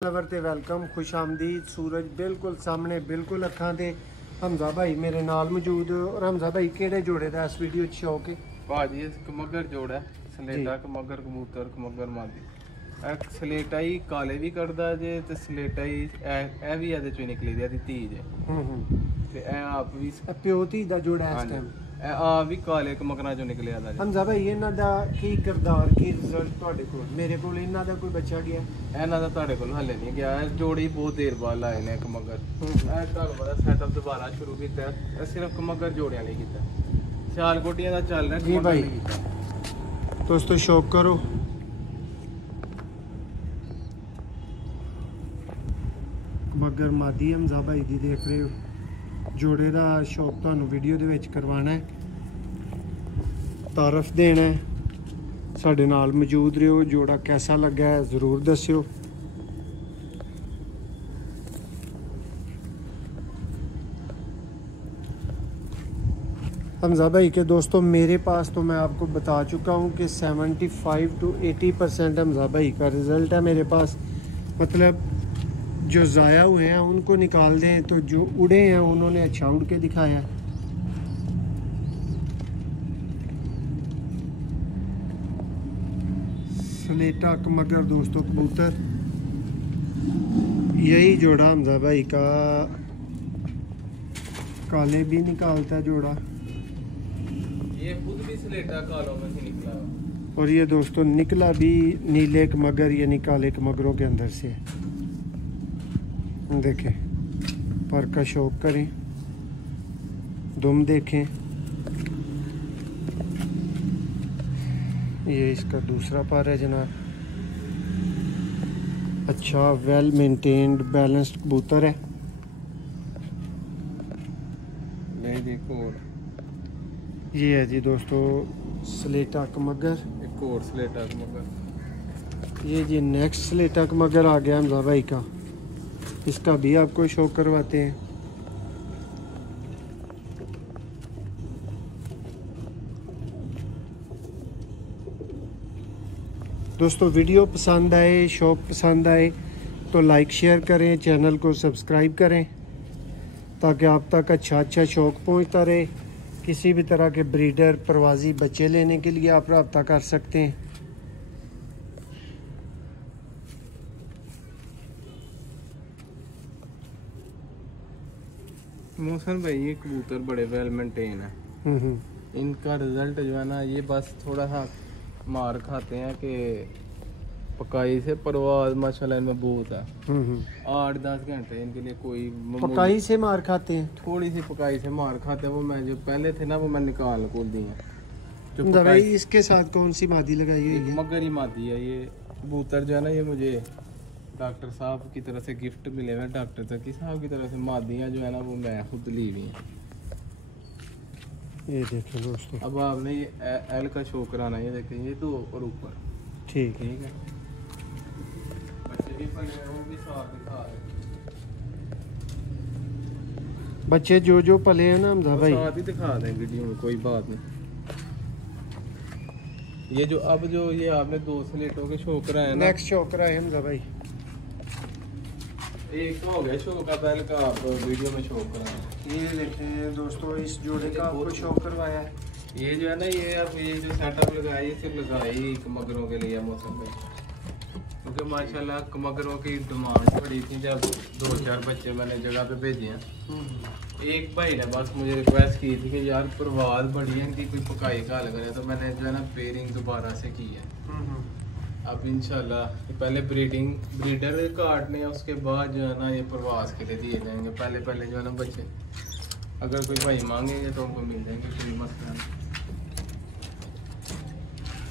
ते वेलकम खुश आमदीद। सूरज बिल्कुल सामने बिल्कुल अखां ते हमजा भाई मेरे नाल मौजूद। और हमजा भाई केड़े जोड़े दा इस वीडियो च शौक है भाजी कमगर जोड़ है सलेटा कमगर कबूतर कमगर मादी सलेटा ही काले भी करदा जे ते सलेटा ही ए भी ਇਹਦੇ ਚੋਂ ਨਿਕਲੀ ਦੀ ਇਹਦੀ ਧੀ ਜੇ ਤੇ ਇਹ ਆਪ ਵੀ प्यो धी दा जोड़ा इस टाइम ਇਹ ਆ ਵੀ ਕਾਲੇ ਕਮਗਰਾਂ ਚੋਂ ਨਿਕਲਿਆ ਦਾ हमजा भाई ਇਹਨਾਂ ਦਾ ਕੀ ਕਿਰਦਾਰ ਕੀ ਰਿਜ਼ਲਟ ਤੁਹਾਡੇ ਕੋਲ ਮੇਰੇ ਕੋਲ ਇਹਨਾਂ ਦਾ ਕੋਈ ਬੱਚਾ ਗਿਆ ਇਹਨਾਂ ਦਾ ਤੁਹਾਡੇ ਕੋਲ ਹੱਲੇ ਨਹੀਂ ਗਿਆ ਇਹ ਜੋੜੀ ਬਹੁਤ ਦੇਰ ਬਾਅਦ ਲਾਏ ਨੇ ਕਮਗਰ ਇਹ ਤੁਹਾਨੂੰ ਪਤਾ ਸੈਟਅਪ ਦੁਬਾਰਾ ਸ਼ੁਰੂ ਕੀਤਾ ਇਹ ਸਿਰਫ ਕਮਗਰ ਜੋੜਿਆਂ ਲਈ ਕੀਤਾ ਸਿਆਲ ਕੋਟੀਆਂ ਦਾ ਚੱਲ ਰਿਹਾ जी भाई दोस्तों शौक करो मगर मादी हमजा भाई दी देख रहे हो जोड़े का शौक ਤੁਹਾਨੂੰ ਵੀਡੀਓ ਦੇ ਵਿੱਚ ਕਰਵਾਉਣਾ ਹੈ ਤਾਰਫ ਦੇਣਾ ਹੈ ਸਾਡੇ ਨਾਲ ਮੌਜੂਦ ਰਹੋ ਜੋੜਾ कैसा लगा है ज़रूर दस्यो हमजा भाई के दोस्तों मेरे पास तो मैं आपको बता चुका हूँ कि 75 to 80% हमजा भाई का रिज़ल्ट है मेरे पास मतलब जो ज़ाया हुए हैं उनको निकाल दें तो जो उड़े हैं उन्होंने अच्छा उड़ के दिखाया। सलेटा कमगर दोस्तों कबूतर यही जोड़ा हमजा भाई का काले भी निकालता है जोड़ा ये खुद भी सलेटा कालों में से निकला और ये दोस्तों निकला भी नीले कमगर यानी काले कमगरों के अंदर से देखें पर का शौक करें दुम देखें ये इसका दूसरा पर है जनाब अच्छा वेल मेंटेन्ड बैलेंस्ड कबूतर है नहीं देखो ये है जी दोस्तों सलेटा कमगर एक और सलेटा कमगर ये जी नेक्स्ट सलेटा कमगर आ गया हमजा भाई का इसका भी आपको शौक करवाते हैं दोस्तों वीडियो पसंद आए शौक पसंद आए तो लाइक शेयर करें चैनल को सब्सक्राइब करें ताकि आप तक अच्छा शौक पहुंचता रहे। किसी भी तरह के ब्रीडर प्रवासी बच्चे लेने के लिए आप रब्ता कर सकते हैं। मौसम भाई ये कबूतर बड़े वेल मेंटेन है इनका रिजल्ट जो है ना ये बस थोड़ा सा मार खाते हैं कि पकाई से परवाज माशाल्लाह इनमें बहुत है 8-10 घंटे इनके लिए कोई पकाई से मार खाते हैं थोड़ी सी पकाई से मार खाते हैं वो मैं जो पहले थे ना वो मैं निकाल दी है जो दवाई इसके साथ कौन सी मादी लगाई हुई है मगर ही मादी है ये कबूतर जो है ना ये मुझे डॉक्टर साहब की तरफ से गिफ्ट मिले हुए डॉक्टर तकी साहब की तरफ से मादियाँ जो है ना वो मैं खुद ली हुई हैं। ये देखें दोस्तों अब आपने ये एल का शो कराना ये देखें ये तो और ऊपर ठीक है बच्चे भी पले हैं वो भी साथ दिखा रहे बच्चे जो पले हैं ना हमजा भाई साथ ही दिखा दें वीडियो में कोई बात नहीं। ये जो अब जो ये आपने 2 स्लेटों के शो कराए ना नेक्स्ट शो कराए हमजा भाई एक तो हो गया शो का पहले का आप वीडियो में शो कराया ये देखें दोस्तों इस जोड़े का आपको शो करवाया है। ये जो है ना ये अब ये जो सेटअप लगाया ये सिर्फ लगाई कमगरों के लिए मौसम में क्योंकि माशाल्लाह कमगरों की डिमांड बड़ी थी जब 2-4 बच्चे मैंने जगह पे भेजे हैं। एक भाई ने बस मुझे रिक्वेस्ट की थी कि यार परवाज बड़ी है इनकी कोई पकाई का लग रहा है तो मैंने जो है ना पेयरिंग दोबारा से की है। अब इंशाल्लाह पहले ब्रीडर काटने उसके बाद जो है ना ये प्रवास के लिए दिए जाएंगे। पहले जो है ना बच्चे अगर कोई भाई मांगेंगे तो उनको मिल जाएंगे कोई मसला नहीं।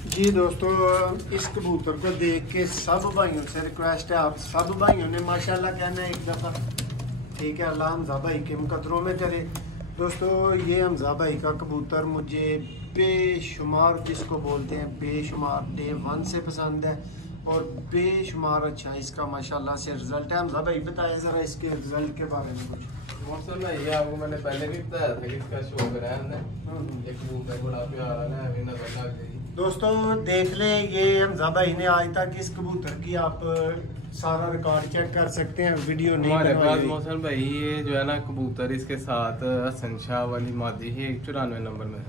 जी दोस्तों इस कबूतर को देख के सब भाइयों से रिक्वेस्ट है आप सब भाइयों ने माशाल्लाह कहना है एक दफ़ा ठीक है अल्लाह हमजा भाई के मुकद्दरों में करे। दोस्तों ये हमजा भाई का कबूतर मुझे बेशुमार जिसको बोलते हैं बेशुमार डे 1 से पसंद है और बेशुमार अच्छा इसका माशाल्लाह से रिजल्ट है। हमजा भाई बताएं ज़रा इसके रिजल्ट के बारे में कुछ। मौसम है ये आपको मैंने पहले भी बताया था कि इसका शो कराया हमने एक कबूतर बड़ा प्यारा है अभी नजर लग गई। दोस्तों देख लें ये हमजा भाई ने आज तक इस कबूतर की आप सारा रिकॉर्ड चेक कर सकते हैं, वीडियो नहीं हमारे बनवाई पास हुई। मोहसन भाई ये जो है ना कबूतर इसके साथ हसन शाह वाली मादी है 94 नंबर में है।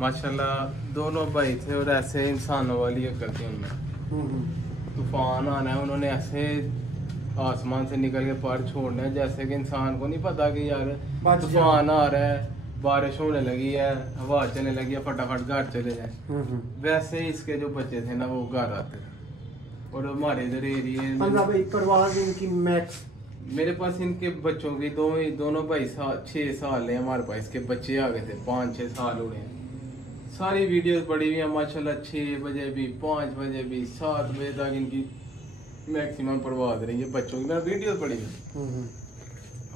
माशाल्लाह दोनों भाई थे और ऐसे इंसानों वाली अक्ल थी उनमें। तूफान आना है उन्होंने ऐसे आसमान से निकल के पर छोड़ना है जैसे कि इंसान को नहीं पता कि यार तूफान आ रहा है, बारिश होने लगी है, हवा चलने लगी है, फटाफट घर चले जाए। वैसे ही इसके जो बच्चे थे ना वो घर आते थे। और हमारे इधर एरिए परवाज इनकी मैक्स, मेरे पास इनके बच्चों की दोनों भाई 6 साल है हमारे पास, इसके बच्चे आ गए थे 5-6 साल हो गए। सारी वीडियोस पड़ी हुई है माशाल्लाह, 6 बजे भी, 5 बजे भी, 7 बजे तक इनकी मैक्सिमम परवाज रही है बच्चों की। मेरा वीडियो पड़ी हुई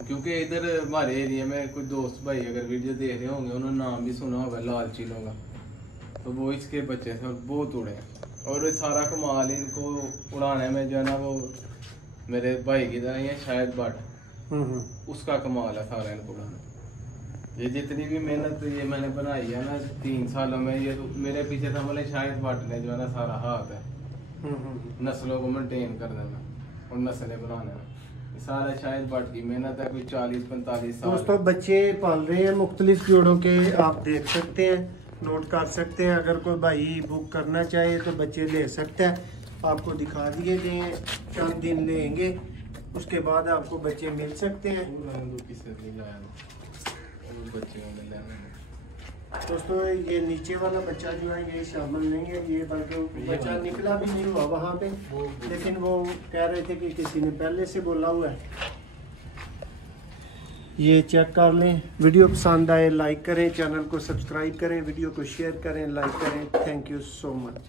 क्योंकि इधर हमारे एरिया में कोई दोस्त भाई अगर वीडियो देख रहे होंगे उन्होंने नाम भी सुना होगा लाल चीलों का, तो वो इसके बच्चे थे और बहुत उड़े हैं। और ये सारा कमाल इनको उड़ाने में जो है ना वो मेरे भाई की तरह है शायद बट उसका कमाल है सारा इनको उड़ाना। ये जितनी भी मेहनत ये मैंने बनाई है ना 3 सालों में, ये तो मेरे पीछे था मतलब शायद बट ने जो है ना सारा हाथ है नस्लों को मेंटेन करने में और नस्लें बनाने में। सारा शायद बट की मेहनत है, कोई 40-45 साल। दोस्तों बच्चे पाल रहे हैं मुख्तलिफ जोड़ों के, आप देख सकते हैं, नोट कर सकते हैं। अगर कोई भाई बुक करना चाहे तो बच्चे ले सकते हैं, आपको दिखा दिए गए हैं, चंद दिन लेंगे उसके बाद आपको बच्चे मिल सकते हैं। दोस्तों ये नीचे वाला बच्चा जो है ये शामिल नहीं है, ये बल्कि बच्चा निकला भी नहीं हुआ वहाँ पे, लेकिन वो कह रहे थे कि किसी ने पहले से बोला हुआ है। ये चेक कर लें। वीडियो पसंद आए लाइक करें, चैनल को सब्सक्राइब करें, वीडियो को शेयर करें, लाइक करें। Thank you so much.